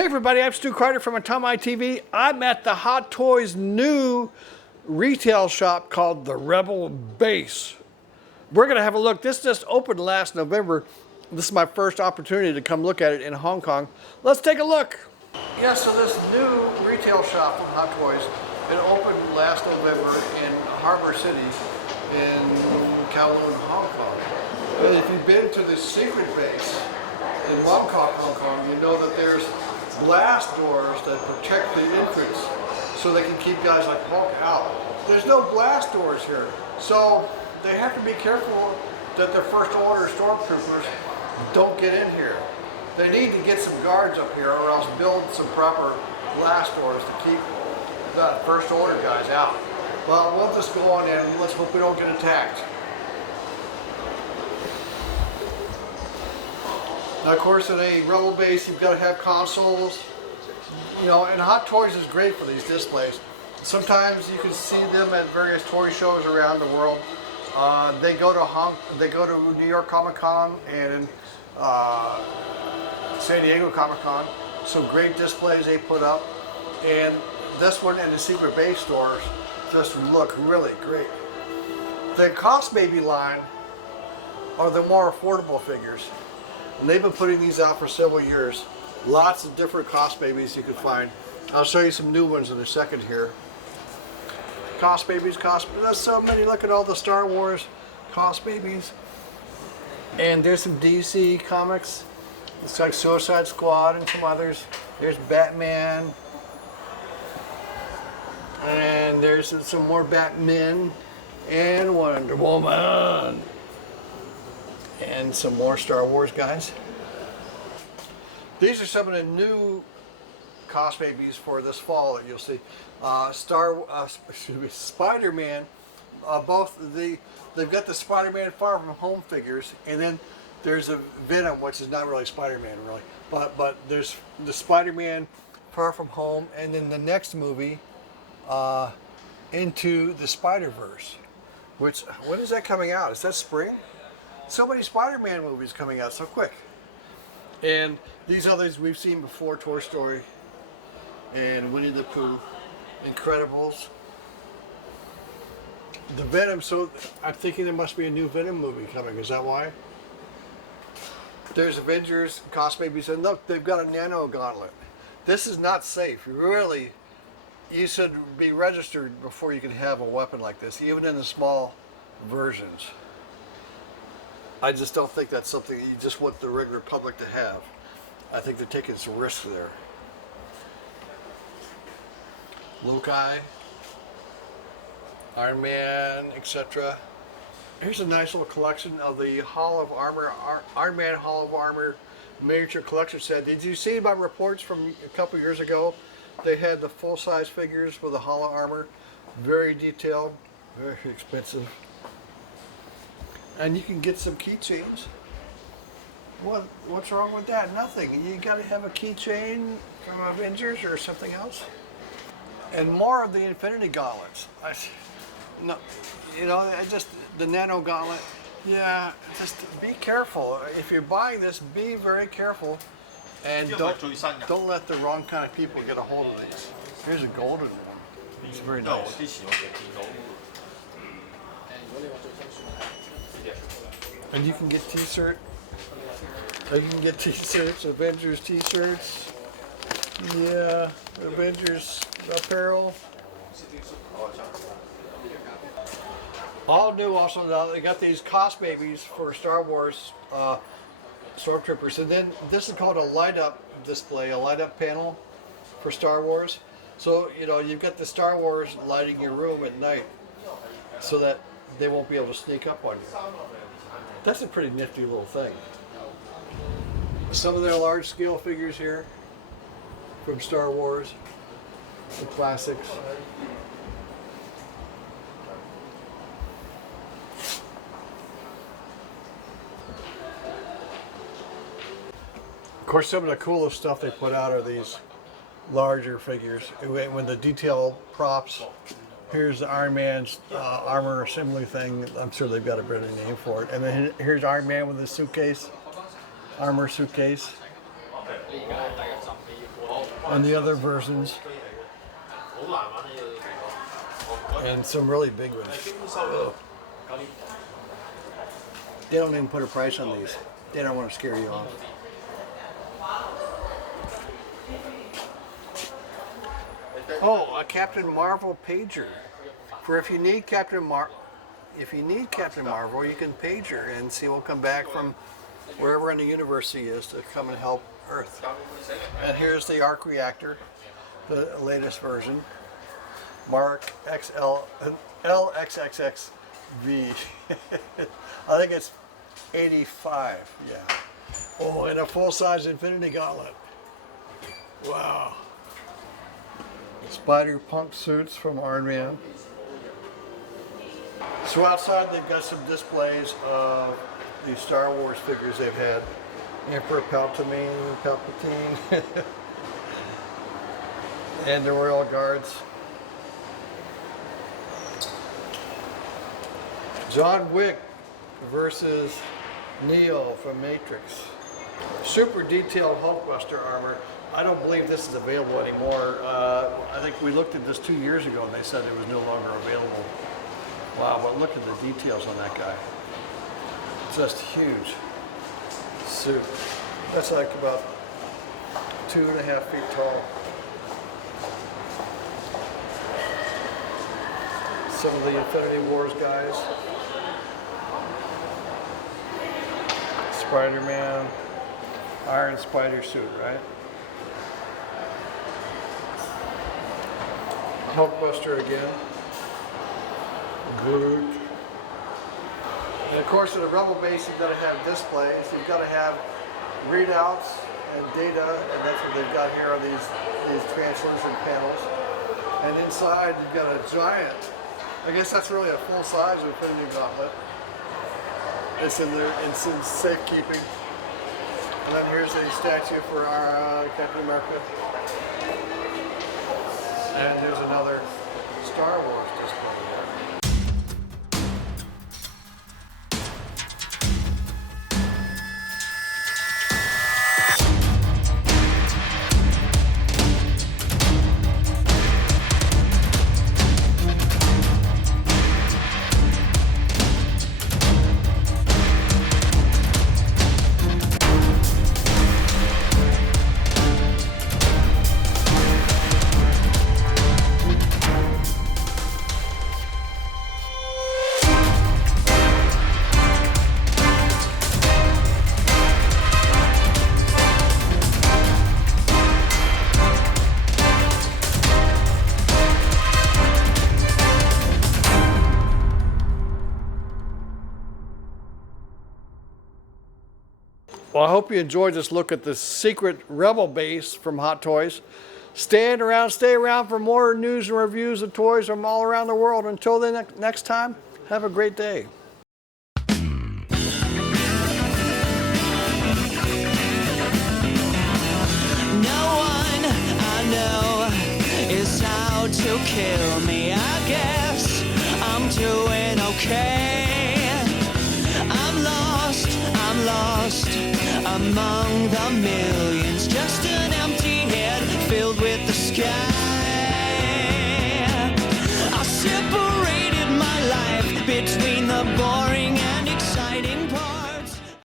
Hey everybody, I'm Stu Carter from Atomai TV. I'm at the Hot Toys new retail shop called the Rebel Base. We're gonna have a look. This just opened last November. This is my first opportunity to come look at it in Hong Kong. Let's take a look. Yeah, so this new retail shop from Hot Toys, it opened last November in Harbor City in Kowloon, Hong Kong. And if you've been to the secret base in Mongkok, Hong Kong, you know that there's glass doors that protect the entrance so they can keep guys like Hulk out. There's no glass doors here, so they have to be careful that the first order stormtroopers don't get in here. They need to get some guards up here or else build some proper glass doors to keep the first order guys out. Well, we'll just go on in and let's hope we don't get attacked. Now, of course, in a Rebel base, you've got to have consoles. You know, and Hot Toys is great for these displays. Sometimes you can see them at various toy shows around the world. They go to New York Comic Con and San Diego Comic Con. Some great displays they put up, and this one in the secret base stores just look really great. The Cost Baby line are the more affordable figures. And they've been putting these out for several years. Lots of different Cost Babies you can find. I'll show you some new ones in a second here. Cost Babies, there's so many. Look at all the Star Wars Cost Babies. And there's some DC comics. It's like Suicide Squad and some others. There's Batman. And there's some more Batman and Wonder Woman. And some more Star Wars guys. These are some of the new Cost Babies for this fall that you'll see. Spider-Man. They've got the Spider-Man Far From Home figures, and then there's a Venom, which is not really Spider-Man, really, but there's the Spider-Man Far From Home, and then the next movie, Into the Spider-Verse. Which, when is that coming out? Is that spring? So many Spider-Man movies coming out so quick. And these others we've seen before: Toy Story and Winnie the Pooh, Incredibles. The Venom, so I'm thinking there must be a new Venom movie coming. Is that why? There's Avengers, Cost Babies, and look, they've got a nano gauntlet. This is not safe. You should be registered before you can have a weapon like this, even in the small versions. I just don't think that's something you just want the regular public to have. I think they're taking some risks there. Loki, Iron Man, etc. Here's a nice little collection of the Hall of Armor, Iron Man Hall of Armor miniature collection set. Did you see about reports from a couple years ago? They had the full-size figures with the Hall of Armor, very detailed, very expensive. And you can get some keychains. What's wrong with that? Nothing. You got to have a keychain from Avengers or something else. And more of the Infinity Gauntlets. Just the Nano Gauntlet. Yeah, just be careful. If you're buying this, be very careful, and don't let the wrong kind of people get a hold of these. Here's a golden one. It's very nice. And you can get t-shirts. You can get t-shirts, Avengers t-shirts. Yeah, Avengers apparel. All new also now, they got these Cost Babies for Star Wars Stormtroopers. And then this is called a light-up display, a light-up panel for Star Wars. So, you've got the Star Wars lighting your room at night so that they won't be able to sneak up on you. That's a pretty nifty little thing. Some of their large-scale figures here from Star Wars, the classics. Of course, some of the coolest stuff they put out are these larger figures. When the detail props, here's the Iron Man's armor assembly thing. I'm sure they've got a better name for it. And then here's Iron Man with his suitcase, armor suitcase. and the other versions, and some really big ones. Oh. They don't even put a price on these. They don't want to scare you off. Oh, a Captain Marvel pager. For if you need Captain Marvel, you can page her and she will come back from wherever in the universe he is to come and help Earth. And here's the arc reactor, the latest version, Mark XL LXXXV. I think it's 85. Yeah. Oh, and a full-size Infinity Gauntlet. Wow. Spider-Punk suits from Iron Man. So outside they've got some displays of the Star Wars figures they've had. Emperor Palpatine, and the Royal Guards. John Wick versus Neo from Matrix. Super detailed Hulkbuster armor. I don't believe this is available anymore. I think we looked at this 2 years ago and they said it was no longer available. Wow, but look at the details on that guy. Just huge suit. That's like about 2.5 feet tall. Some of the Infinity Wars guys. Spider-Man, Iron Spider suit, right? Hulkbuster again. Groot. And of course, at a Rebel base, you've got to have displays. You've got to have readouts and data, and that's what they've got here are these translucent panels. And inside, you've got a giant. I guess that's really a full-size Infinity Gauntlet. It's in there. It's in safekeeping. And then here's a statue for our Captain America. And there's another Star Wars display there. Well, I hope you enjoyed this look at the secret Rebel base from Hot Toys. Stay around for more news and reviews of toys from all around the world. Until the next time, have a great day. No one I know is out to kill me. I guess I'm doing okay. I'm lost among the millions.